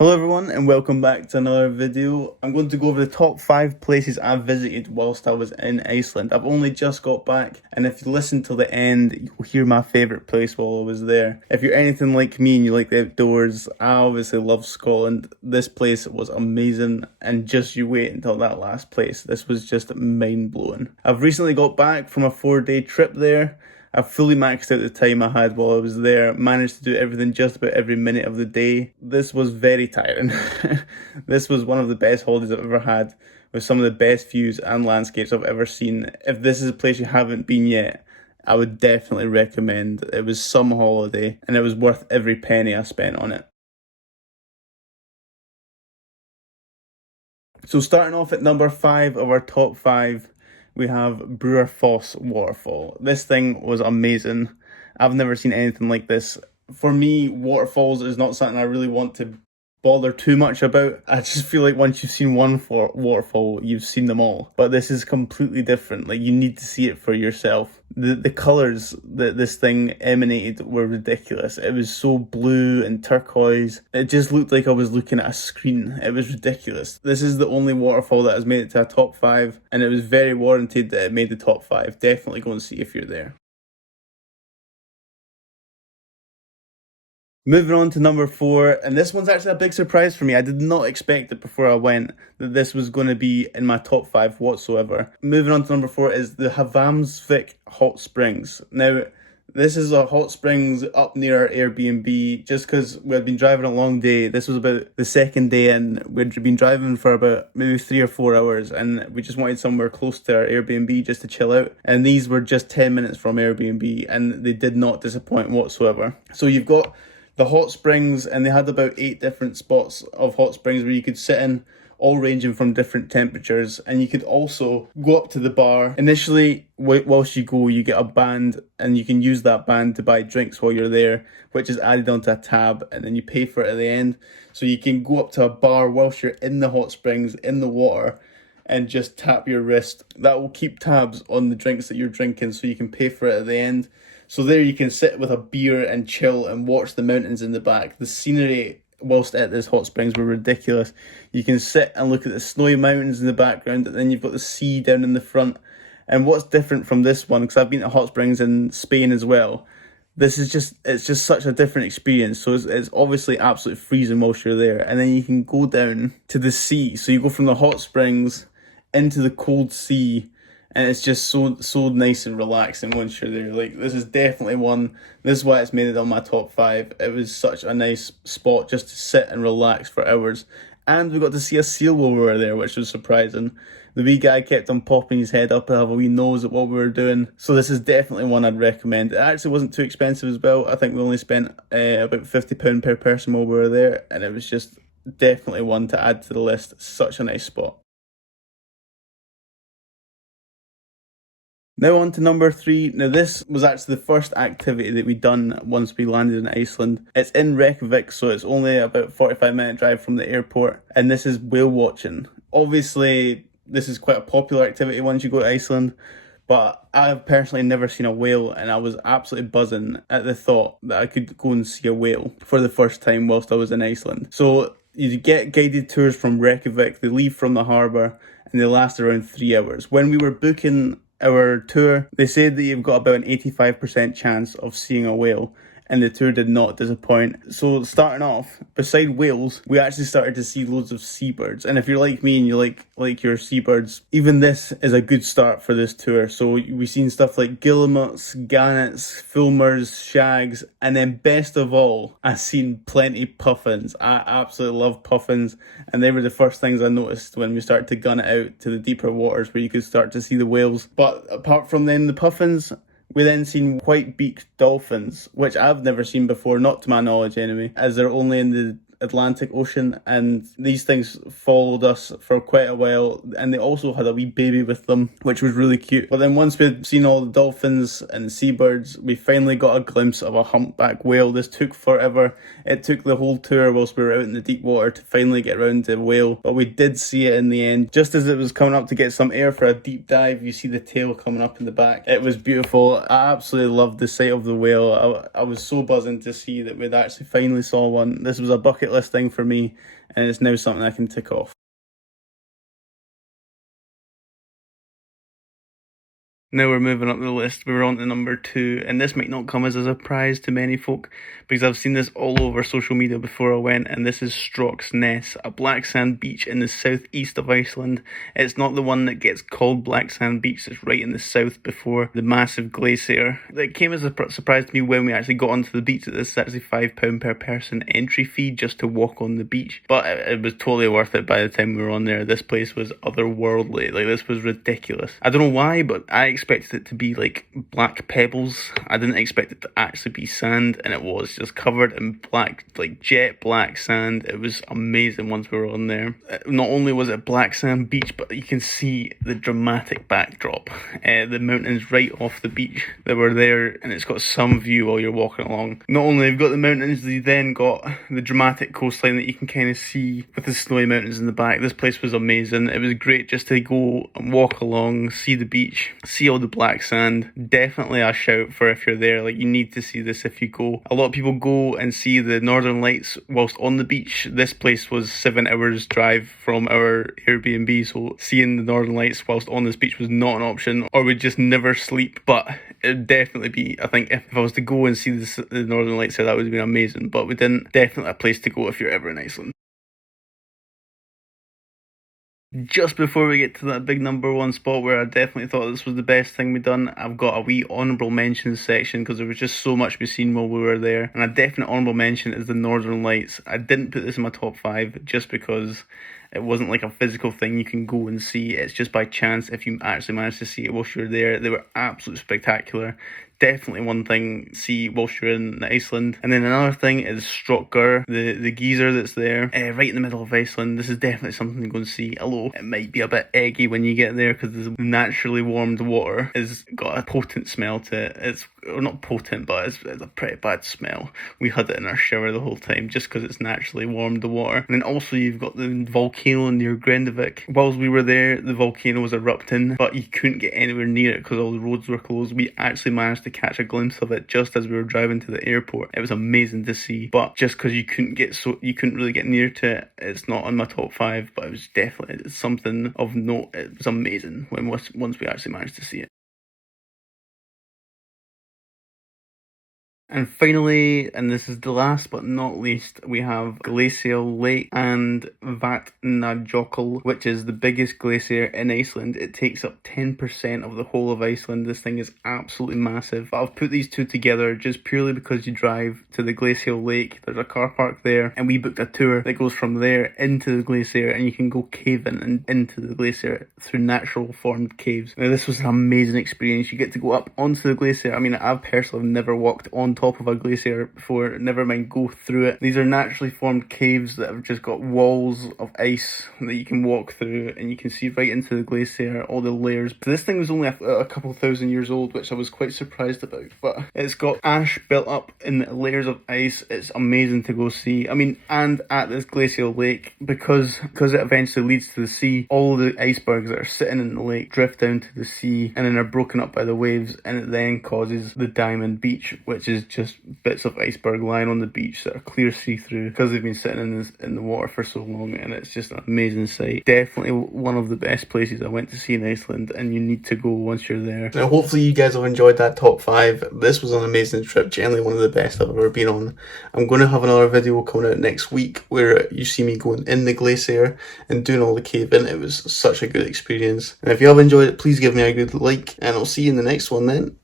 Hello everyone and welcome back to another video. I'm going to go over the top 5 places I've visited whilst I was in Iceland. I've only just got back, and if you listen till the end, you'll hear my favourite place while I was there. If you're anything like me and you like the outdoors, I obviously love Scotland. This place was amazing, and just you wait until that last place. This was just mind-blowing. I've recently got back from a 4-day trip there. I fully maxed out the time I had while I was there, managed to do everything just about every minute of the day. This was very tiring. This was one of the best holidays I've ever had, with some of the best views and landscapes I've ever seen. If this is a place you haven't been yet, I would definitely recommend. It was some holiday, and it was worth every penny I spent on it. So starting off at number 5 of our top 5, we have Bruarfoss waterfall. This thing was amazing. I've never seen anything like this. For me, waterfalls is not something I really want to bother too much about. I just feel like once you've seen one waterfall, you've seen them all. But this is completely different. Like, you need to see it for yourself. The colours that this thing emanated were ridiculous. It was so blue and turquoise. It just looked like I was looking at a screen. It was ridiculous. This is the only waterfall that has made it to a top 5, and it was very warranted that it made the top 5. Definitely go and see if you're there. Moving on to number 4, and this one's actually a big surprise for me. I did not expect it before I went that this was going to be in my top 5 whatsoever. Moving on to number 4 is the Hvammsvik Hot Springs. Now, this is a hot springs up near our Airbnb, just because we had been driving a long day. This was about the second day and we'd been driving for about maybe 3 or 4 hours, and we just wanted somewhere close to our Airbnb just to chill out. And these were just 10 minutes from Airbnb, and they did not disappoint whatsoever. So you've got the hot springs, and they had about 8 different spots of hot springs where you could sit in, all ranging from different temperatures. And you could also go up to the bar. Initially, whilst you go, you get a band, and you can use that band to buy drinks while you're there, which is added onto a tab, and then you pay for it at the end. So you can go up to a bar whilst you're in the hot springs, in the water, and just tap your wrist. That will keep tabs on the drinks that you're drinking, so you can pay for it at the end. So there you can sit with a beer and chill and watch the mountains in the back. The scenery whilst at this hot springs were ridiculous. You can sit and look at the snowy mountains in the background, and then you've got the sea down in the front. And what's different from this one, because I've been to hot springs in Spain as well, it's just such a different experience. So it's obviously absolutely freezing whilst you're there, and then you can go down to the sea. So you go from the hot springs into the cold sea, and it's just so nice and relaxing once you're there. Like, this is definitely one. This is why it's made it on my top 5. It was such a nice spot just to sit and relax for hours. And we got to see a seal while we were there, which was surprising. The wee guy kept on popping his head up to have a wee nose at what we were doing. So this is definitely one I'd recommend. It actually wasn't too expensive as well. I think we only spent about £50 per person while we were there, and it was just definitely one to add to the list. Such a nice spot. Now on to number 3. Now this was actually the first activity that we done once we landed in Iceland. It's in Reykjavik, so it's only about 45-minute drive from the airport, and this is whale watching. Obviously, this is quite a popular activity once you go to Iceland, but I've personally never seen a whale, and I was absolutely buzzing at the thought that I could go and see a whale for the first time whilst I was in Iceland. So you get guided tours from Reykjavik. They leave from the harbour, and they last around 3 hours. When we were booking our tour, they said that you've got about an 85% chance of seeing a whale, and the tour did not disappoint. So starting off, beside whales, we actually started to see loads of seabirds. And if you're like me and you like your seabirds, even this is a good start for this tour. So we've seen stuff like guillemots, gannets, fulmars, shags, and then best of all, I've seen plenty puffins. I absolutely love puffins, and they were the first things I noticed when we started to gun it out to the deeper waters where you could start to see the whales. But apart from then the puffins, we then seen white-beaked dolphins, which I've never seen before, not to my knowledge anyway, as they're only in the Atlantic Ocean, and these things followed us for quite a while, and they also had a wee baby with them, which was really cute. But then once we'd seen all the dolphins and seabirds, we finally got a glimpse of a humpback whale. This took forever. It took the whole tour whilst we were out in the deep water to finally get around to the whale, but we did see it in the end. Just as it was coming up to get some air for a deep dive, you see the tail coming up in the back. It was beautiful. I absolutely loved the sight of the whale. I was so buzzing to see that we'd actually finally saw one. This was a bucket list thing for me, and it's now something I can tick off. Now we're moving up the list. We're on to number 2, and this might not come as a surprise to many folk because I've seen this all over social media before I went, and this is Stroksnes, a black sand beach in the southeast of Iceland. It's not the one that gets called Black Sand Beach, it's right in the south before the massive glacier. It came as a surprise to me when we actually got onto the beach that this is actually £5 per person entry fee just to walk on the beach. But it was totally worth it by the time we were on there. This place was otherworldly. Like, this was ridiculous. I don't know why, but I expected it to be like black pebbles. I didn't expect it to actually be sand, and it was just covered in black, like jet black sand. It was amazing once we were on there. Not only was it black sand beach, but you can see the dramatic backdrop. The mountains right off the beach that were there, and it's got some view while you're walking along. Not only have you got the mountains, you then got the dramatic coastline that you can kind of see with the snowy mountains in the back. This place was amazing. It was great just to go and walk along, see the beach, see all the black sand. Definitely a shout for if you're there. Like, you need to see this if you go. A lot of people go and see the northern lights whilst on the beach. This place was 7 hours drive from our Airbnb, so seeing the northern lights whilst on this beach was not an option, or we'd just never sleep. But it'd definitely be, I think, if I was to go and see the northern lights there, that would have been amazing. But we didn't. Definitely a place to go if you're ever in Iceland. Just before we get to that big number 1 spot where I definitely thought this was the best thing we'd done, I've got a wee honourable mentions section because there was just so much we've seen while we were there. And a definite honourable mention is the Northern Lights. I didn't put this in my top 5 just because it wasn't like a physical thing you can go and see. It's just by chance if you actually managed to see it whilst you were there. They were absolutely spectacular. Definitely one thing to see whilst you're in Iceland. And then another thing is Strokkr, the geyser that's there, right in the middle of Iceland. This is definitely something to go and see, although it might be a bit eggy when you get there because the naturally warmed water has got a potent smell to it. It's not potent, but it's a pretty bad smell. We had it in our shower the whole time just because it's naturally warmed the water. And then also you've got the volcano near Grindavik. Whilst we were there, the volcano was erupting, but you couldn't get anywhere near it because all the roads were closed. We actually managed to catch a glimpse of it just as we were driving to the airport. It was amazing to see, but just because you couldn't really get near to it, it's not on my top 5. But it was definitely something of note. It was amazing once we actually managed to see it. And finally, and this is the last but not least, we have Glacial Lake and Vatnajökull, which is the biggest glacier in Iceland. It takes up 10% of the whole of Iceland. This thing is absolutely massive. But I've put these two together just purely because you drive to the Glacial Lake. There's a car park there, and we booked a tour that goes from there into the glacier, and you can go caving and into the glacier through natural formed caves. Now, this was an amazing experience. You get to go up onto the glacier. I mean, I've personally never walked on top of a glacier before, never mind go through it. These are naturally formed caves that have just got walls of ice that you can walk through, and you can see right into the glacier, all the layers. But this thing was only a couple thousand years old, which I was quite surprised about, but it's got ash built up in layers of ice. It's amazing to go see. I mean, and at this glacial lake, because it eventually leads to the sea, all the icebergs that are sitting in the lake drift down to the sea and then are broken up by the waves, and it then causes the Diamond Beach, which is just bits of iceberg lying on the beach that are clear see-through because they've been sitting in the water for so long, and it's just an amazing sight. Definitely one of the best places I went to see in Iceland, and you need to go once you're there. Now, hopefully you guys have enjoyed that top 5. This was an amazing trip, generally one of the best I've ever been on. I'm going to have another video coming out next week where you see me going in the glacier and doing all the caving. It was such a good experience, and if you have enjoyed it, please give me a good like, and I'll see you in the next one then.